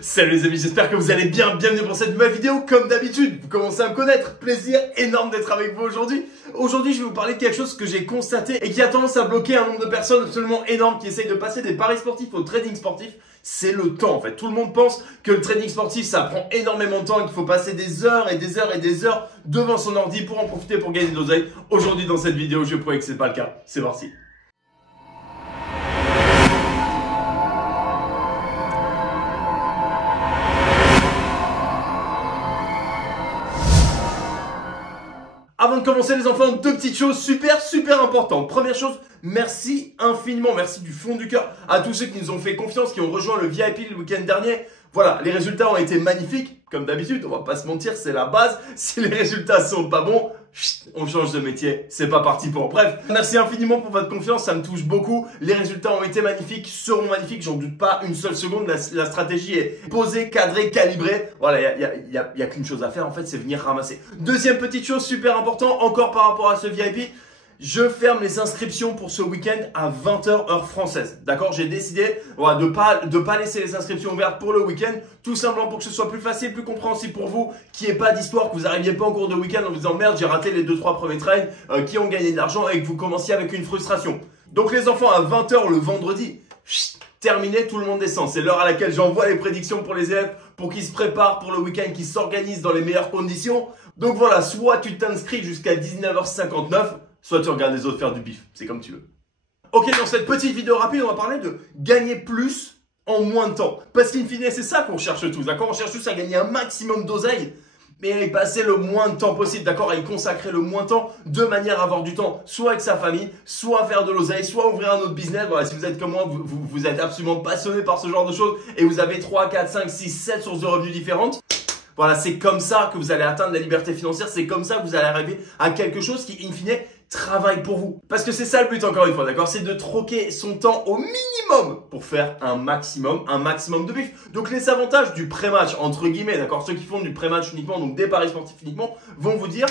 Salut les amis, j'espère que vous allez bien. Bienvenue pour cette nouvelle vidéo. Comme d'habitude, vous commencez à me connaître. Plaisir énorme d'être avec vous aujourd'hui. Aujourd'hui, je vais vous parler de quelque chose que j'ai constaté et qui a tendance à bloquer un nombre de personnes absolument énorme qui essayent de passer des paris sportifs au trading sportif. C'est le temps en fait. Tout le monde pense que le trading sportif, ça prend énormément de temps et qu'il faut passer des heures et des heures et des heures devant son ordi pour en profiter pour gagner de l'oseille. Aujourd'hui, dans cette vidéo, je vais prouver que c'est pas le cas. C'est parti. Avant de commencer les enfants, deux petites choses super importantes. Première chose, merci infiniment, merci du fond du cœur à tous ceux qui nous ont fait confiance, qui ont rejoint le VIP le week-end dernier. Voilà, les résultats ont été magnifiques. Comme d'habitude, on va pas se mentir, c'est la base. Si les résultats sont pas bons, on change de métier, c'est pas parti pour. Bref, merci infiniment pour votre confiance, ça me touche beaucoup. Les résultats ont été magnifiques, seront magnifiques, j'en doute pas une seule seconde. La stratégie est posée, cadrée, calibrée. Voilà, il y a qu'une chose à faire en fait, c'est venir ramasser. Deuxième petite chose super importante, encore par rapport à ce VIP. Je ferme les inscriptions pour ce week-end à 20 h heure française. D'accord? J'ai décidé voilà, de pas laisser les inscriptions ouvertes pour le week-end. Tout simplement pour que ce soit plus facile, plus compréhensible pour vous. Qu'il n'y ait pas d'histoire, que vous n'arriviez pas en cours de week-end en vous disant merde, j'ai raté les 2-3 premiers trades qui ont gagné de l'argent et que vous commenciez avec une frustration. Donc les enfants, à 20 h le vendredi, terminé, tout le monde descend. C'est l'heure à laquelle j'envoie les prédictions pour les élèves pour qu'ils se préparent pour le week-end, qu'ils s'organisent dans les meilleures conditions. Donc voilà, soit tu t'inscris jusqu'à 19 h 59, soit tu regardes les autres faire du bif. C'est comme tu veux. Ok, dans cette petite vidéo rapide, on va parler de gagner plus en moins de temps. Parce qu'in fine, c'est ça qu'on cherche tous, d'accord? On cherche tous à gagner un maximum d'oseille, mais à y passer le moins de temps possible, d'accord? À y consacrer le moins de temps, de manière à avoir du temps, soit avec sa famille, soit à faire de l'oseille, soit ouvrir un autre business. Voilà, si vous êtes comme moi, vous êtes absolument passionné par ce genre de choses et vous avez 3, 4, 5, 6, 7 sources de revenus différentes. Voilà, c'est comme ça que vous allez atteindre la liberté financière, c'est comme ça que vous allez arriver à quelque chose qui, in fine, travaille pour vous. Parce que c'est ça le but encore une fois, d'accord? C'est de troquer son temps au minimum pour faire un maximum de bif. Donc les avantages du pré-match, entre guillemets, d'accord? Ceux qui font du pré-match uniquement, donc des paris sportifs uniquement, vont vous dire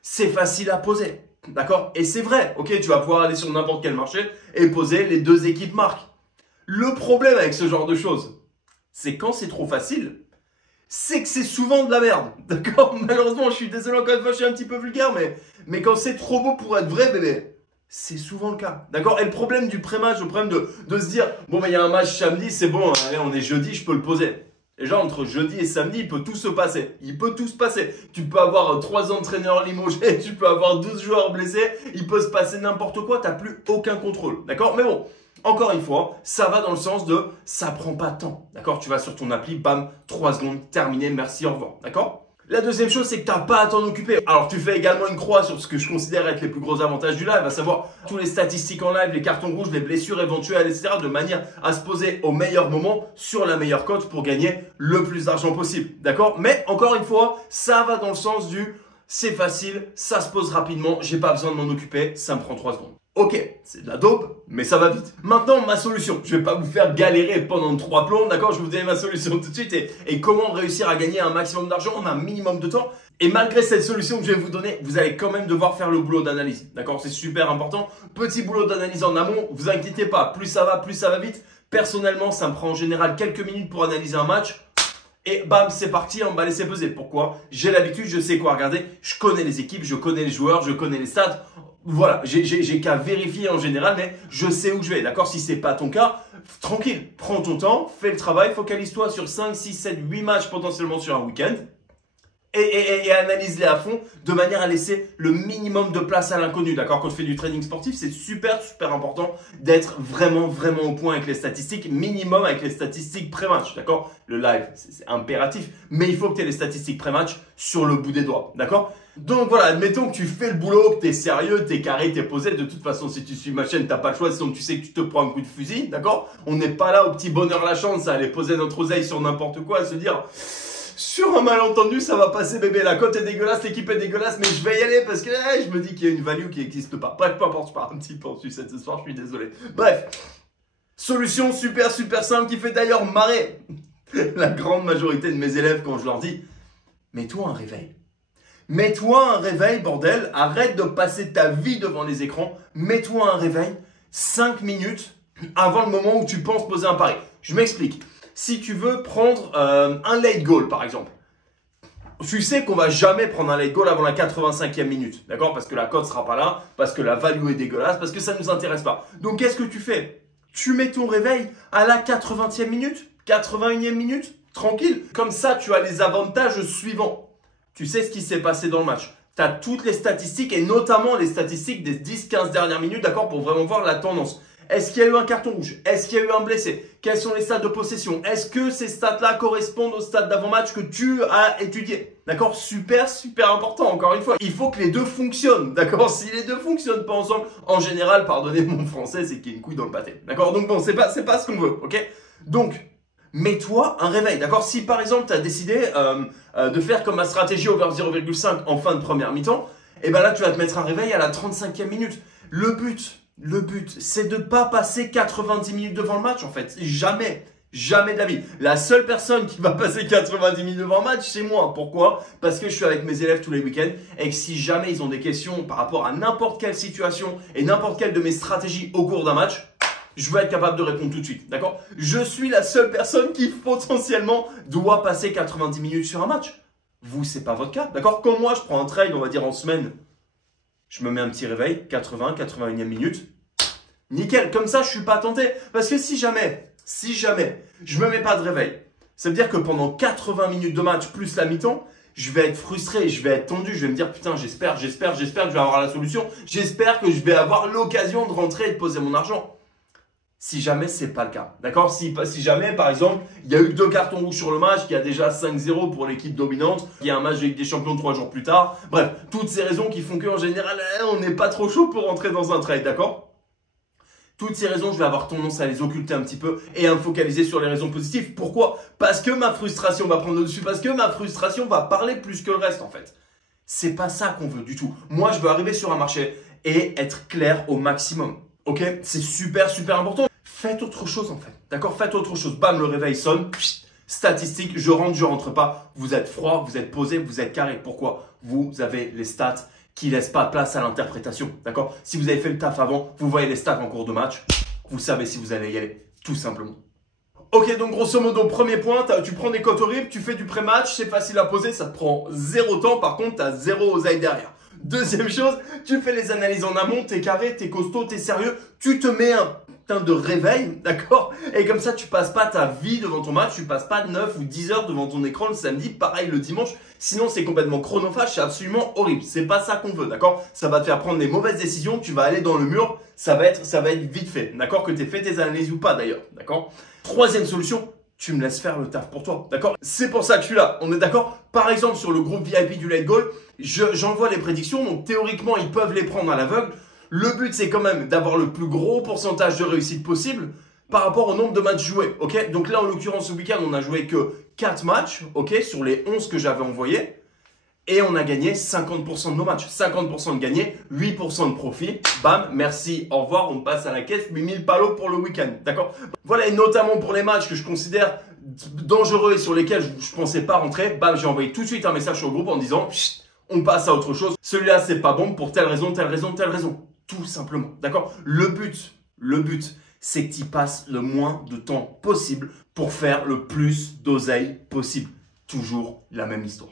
c'est facile à poser, d'accord? Et c'est vrai, ok? Tu vas pouvoir aller sur n'importe quel marché et poser les deux équipes marques. Le problème avec ce genre de choses, c'est quand c'est trop facile, c'est que c'est souvent de la merde, d'accord? Malheureusement, je suis désolé encore une fois, je suis un petit peu vulgaire, mais quand c'est trop beau pour être vrai, bébé, c'est souvent le cas, d'accord? Et le problème du pré-match, le problème de se dire, bon, il y a un match samedi, c'est bon, allez, on est jeudi, je peux le poser. Déjà, entre jeudi et samedi, il peut tout se passer. Il peut tout se passer. Tu peux avoir 3 entraîneurs limogés, tu peux avoir 12 joueurs blessés, il peut se passer n'importe quoi, tu n'as plus aucun contrôle, d'accord? Mais bon, encore une fois, ça va dans le sens de ça prend pas de temps, d'accord? Tu vas sur ton appli, bam, 3 secondes, terminé, merci, au revoir, d'accord? La deuxième chose, c'est que tu n'as pas à t'en occuper. Alors, tu fais également une croix sur ce que je considère être les plus gros avantages du live, à savoir tous les statistiques en live, les cartons rouges, les blessures éventuelles, etc., de manière à se poser au meilleur moment sur la meilleure cote pour gagner le plus d'argent possible, d'accord? Mais encore une fois, ça va dans le sens du c'est facile, ça se pose rapidement, j'ai pas besoin de m'en occuper, ça me prend 3 secondes. Ok, c'est de la dope, mais ça va vite. Maintenant, ma solution. Je vais pas vous faire galérer pendant 3 plombs, d'accord? Je vais vous donner ma solution tout de suite et comment réussir à gagner un maximum d'argent en un minimum de temps. Et malgré cette solution que je vais vous donner, vous allez quand même devoir faire le boulot d'analyse, d'accord? C'est super important. Petit boulot d'analyse en amont, vous inquiétez pas, plus ça va vite. Personnellement, ça me prend en général quelques minutes pour analyser un match. Et bam, c'est parti, on va laisser peser. Pourquoi? J'ai l'habitude, je sais quoi regarder, je connais les équipes, je connais les joueurs, je connais les stats. Voilà, j'ai qu'à vérifier en général, mais je sais où je vais, d'accord? Si c'est pas ton cas, tranquille, prends ton temps, fais le travail, focalise-toi sur 5, 6, 7, 8 matchs potentiellement sur un week-end et analyse-les à fond de manière à laisser le minimum de place à l'inconnu, d'accord? Quand tu fais du trading sportif, c'est super important d'être vraiment au point avec les statistiques, minimum avec les statistiques pré-match, d'accord? Le live, c'est impératif, mais il faut que tu aies les statistiques pré-match sur le bout des doigts, d'accord? Donc voilà, admettons que tu fais le boulot, que tu es sérieux, tu es carré, tu es posé. De toute façon, si tu suis ma chaîne, tu n'as pas le choix, sinon tu sais que tu te prends un coup de fusil, d'accord? On n'est pas là au petit bonheur la chance à aller poser notre oseille sur n'importe quoi, à se dire sur un malentendu, ça va passer bébé, la cote est dégueulasse, l'équipe est dégueulasse, mais je vais y aller parce que je me dis qu'il y a une value qui n'existe pas. Bref, peu importe, je pars un petit peu en sucette ce soir, je suis désolé. Bref, solution super simple qui fait d'ailleurs marrer la grande majorité de mes élèves quand je leur dis « Mets-toi un réveil ». Mets-toi un réveil, bordel. Arrête de passer ta vie devant les écrans. Mets-toi un réveil 5 minutes avant le moment où tu penses poser un pari. Je m'explique. si tu veux prendre un late goal par exemple. Tu sais qu'on va jamais prendre un late goal avant la 85e minute, d'accord? Parce que la cote sera pas là, parce que la value est dégueulasse, parce que ça nous intéresse pas. Donc qu'est-ce que tu fais? Tu mets ton réveil à la 80e minute, 81e minute, tranquille. Comme ça, tu as les avantages suivants. Tu sais ce qui s'est passé dans le match. Tu as toutes les statistiques et notamment les statistiques des 10-15 dernières minutes, d'accord, pour vraiment voir la tendance. Est-ce qu'il y a eu un carton rouge? Est-ce qu'il y a eu un blessé? Quels sont les stats de possession? Est-ce que ces stats-là correspondent aux stats d'avant-match que tu as étudiés? D'accord? Super, super important, encore une fois. Il faut que les deux fonctionnent, d'accord? Si les deux fonctionnent pas ensemble, en général, pardonnez mon français, c'est qu'il y a une couille dans le pâté. D'accord? Donc bon, c'est pas ce qu'on veut, ok? Donc, mets-toi un réveil, d'accord? Si par exemple, tu as décidé de faire comme ma stratégie over 0,5 en fin de première mi-temps, et ben là, tu vas te mettre un réveil à la 35e minute. Le but, c'est de ne pas passer 90 minutes devant le match, en fait. Jamais, jamais de la vie. La seule personne qui va passer 90 minutes devant le match, c'est moi. Pourquoi? Parce que je suis avec mes élèves tous les week-ends et que si jamais ils ont des questions par rapport à n'importe quelle situation et n'importe quelle de mes stratégies au cours d'un match, je veux être capable de répondre tout de suite, d'accord? Je suis la seule personne qui potentiellement doit passer 90 minutes sur un match. Vous, c'est pas votre cas, d'accord? Quand moi, je prends un trade, on va dire en semaine, je me mets un petit réveil, 80, 81e minute. Nickel, comme ça, je suis pas tenté. Parce que si jamais, je me mets pas de réveil, ça veut dire que pendant 80 minutes de match plus la mi-temps, je vais être frustré, je vais être tendu, je vais me dire putain, j'espère que je vais avoir la solution. J'espère que je vais avoir l'occasion de rentrer et de poser mon argent. Si jamais c'est pas le cas, d'accord? Si jamais, par exemple, il y a eu 2 cartons rouges sur le match, qu'il y a déjà 5-0 pour l'équipe dominante, qu'il y a un match de Ligue des Champions 3 jours plus tard, bref, toutes ces raisons qui font qu'en général, on n'est pas trop chaud pour rentrer dans un trade, d'accord? Toutes ces raisons, je vais avoir tendance à les occulter un petit peu et à me focaliser sur les raisons positives. Pourquoi? Parce que ma frustration va prendre le dessus, parce que ma frustration va parler plus que le reste, en fait. C'est pas ça qu'on veut du tout. Moi, je veux arriver sur un marché et être clair au maximum. Ok? C'est super, super important. Faites autre chose en fait, d'accord? Faites autre chose. Bam, le réveil sonne. Statistique, je rentre pas. Vous êtes froid, vous êtes posé, vous êtes carré. Pourquoi? Vous avez les stats qui laissent pas place à l'interprétation, d'accord? Si vous avez fait le taf avant, vous voyez les stats en cours de match. Vous savez si vous allez y aller, tout simplement. Ok, donc grosso modo, premier point, tu prends des cotes horribles, tu fais du pré-match, c'est facile à poser, ça te prend 0 temps. Par contre, tu as 0 oseille derrière. Deuxième chose, tu fais les analyses en amont, t'es carré, t'es costaud, t'es sérieux, tu te mets un de réveil, d'accord? Et comme ça, tu passes pas ta vie devant ton match, tu passes pas 9 ou 10 heures devant ton écran le samedi, pareil le dimanche. Sinon, c'est complètement chronophage, c'est absolument horrible. C'est pas ça qu'on veut, d'accord? Ça va te faire prendre des mauvaises décisions, tu vas aller dans le mur, ça va être vite fait, d'accord? Que tu aies fait tes analyses ou pas d'ailleurs, d'accord? Troisième solution, tu me laisses faire le taf pour toi, d'accord? C'est pour ça que je suis là, on est d'accord? Par exemple, sur le groupe VIP du Late Goal, j'envoie les prédictions, donc théoriquement, ils peuvent les prendre à l'aveugle. Le but, c'est quand même d'avoir le plus gros pourcentage de réussite possible par rapport au nombre de matchs joués, ok? Donc là, en l'occurrence, ce week-end, on a joué que 4 matchs, ok? Sur les 11 que j'avais envoyés. Et on a gagné 50% de nos matchs. 50% de gagnés, 8% de profit. Bam, merci, au revoir, on passe à la caisse. 8000 palos pour le week-end, d'accord? Voilà, et notamment pour les matchs que je considère dangereux et sur lesquels je pensais pas rentrer. Bam, j'ai envoyé tout de suite un message sur le groupe en disant on passe à autre chose. Celui-là, c'est pas bon pour telle raison, telle raison, telle raison. Tout simplement, d'accord? Le but, c'est que tu passes le moins de temps possible pour faire le plus d'oseille possible. Toujours la même histoire.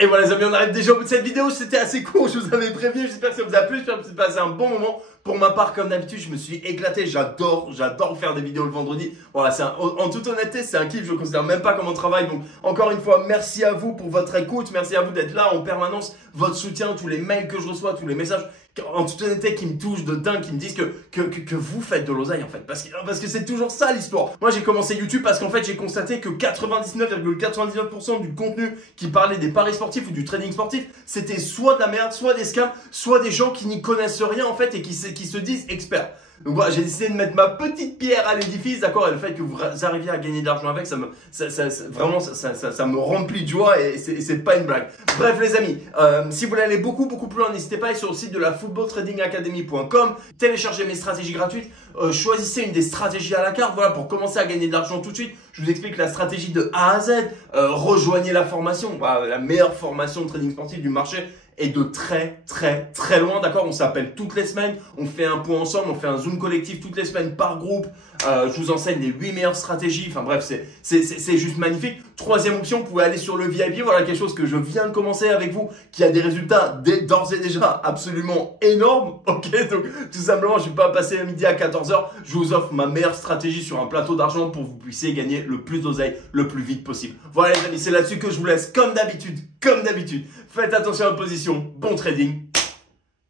Et voilà les amis, on arrive déjà au bout de cette vidéo. C'était assez court, je vous avais prévenu. J'espère que ça vous a plu, j'espère que vous avez passé un bon moment. Pour ma part, comme d'habitude, je me suis éclaté. J'adore faire des vidéos le vendredi. Voilà, en toute honnêteté, c'est un kiff. Je ne considère même pas comme un travail. Donc, encore une fois, merci à vous pour votre écoute. Merci à vous d'être là en permanence. Votre soutien, tous les mails que je reçois, tous les messages, en toute honnêteté, qui me touchent de dingue, qui me disent que vous faites de l'oseille, en fait. Parce que c'est toujours ça, l'histoire. Moi, j'ai commencé YouTube parce qu'en fait, j'ai constaté que 99,99% du contenu qui parlait des paris sportifs ou du trading sportif, c'était soit de la merde, soit des scams, soit des gens qui n'y connaissent rien, en fait, et qui se disent experts. Donc voilà, j'ai décidé de mettre ma petite pierre à l'édifice, d'accord, et le fait que vous arriviez à gagner de l'argent avec, vraiment, ça me remplit de joie et c'est pas une blague. Bref les amis, si vous voulez aller beaucoup plus loin, n'hésitez pas à aller sur le site de la footballtradingacademy.com, télécharger mes stratégies gratuites, choisissez une des stratégies à la carte, voilà, pour commencer à gagner de l'argent tout de suite. Je vous explique la stratégie de A à Z. Rejoignez la formation, voilà, la meilleure formation de trading sportif du marché. Et de très loin, d'accord? On s'appelle toutes les semaines, on fait un point ensemble, on fait un Zoom collectif toutes les semaines par groupe. Je vous enseigne les 8 meilleures stratégies. Enfin bref, c'est juste magnifique. Troisième option, vous pouvez aller sur le VIP. Voilà quelque chose que je viens de commencer avec vous, qui a des résultats d'ores et déjà absolument énormes. Ok, donc tout simplement, je ne vais pas passer le midi à 14 h. Je vous offre ma meilleure stratégie sur un plateau d'argent pour que vous puissiez gagner le plus d'oseille le plus vite possible. Voilà les amis, c'est là-dessus que je vous laisse comme d'habitude. Faites attention à votre position. Bon trading.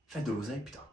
Faites de l'oseille, putain.